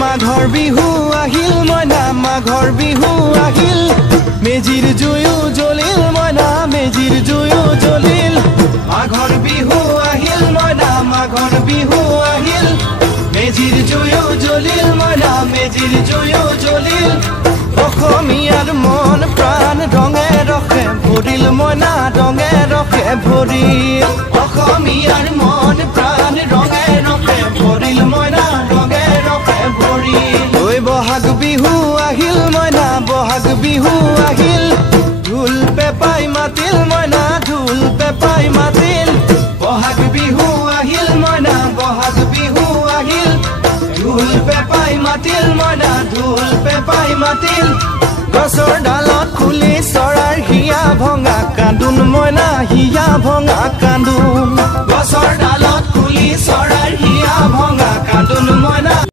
মাঘৰ বিহু আহিল মইনা মাঘৰ বিহু আহিল মেজিৰ জুয়ো জ্বলিল মইনা মেজিৰ জুয়ো জ্বলিল মাঘৰ বিহু আহিল মইনা মাঘৰ বিহু আহিল মেজিৰ জুয়ো জ্বলিল মইনা মেজিৰ জুয়ো জ্বলিল অসমীয়াৰ মন প্ৰাণ ৰঙে ৰখে ভৰিল মইনা ৰঙে ৰখে ভৰিল অসমীয়াৰ মন প্ৰাণ ৰঙে ৰখে ভৰিল মইনা ৰঙে ৰখে ভৰিল ঐ বহাগ বিহু আহিল মইনা বহাগ বিহু আহিল ঢোল পেপাই মাতিল মইনা ঢোল পেপাই মাতিল বহাগ বিহু আহিল মইনা বহাগ বিহু আহিল ঢোল পেপাই মাতিল মইনা ঢোল পেপাই মাতিল গছৰ ডালত খুলি চৰাৰ হিয়া ভঙা কান্দোন মইনা হিয়া ভঙা কান্দোন গছৰ ডালত খুলি চৰাৰ হিয়া ভঙা কান্দোন মইনা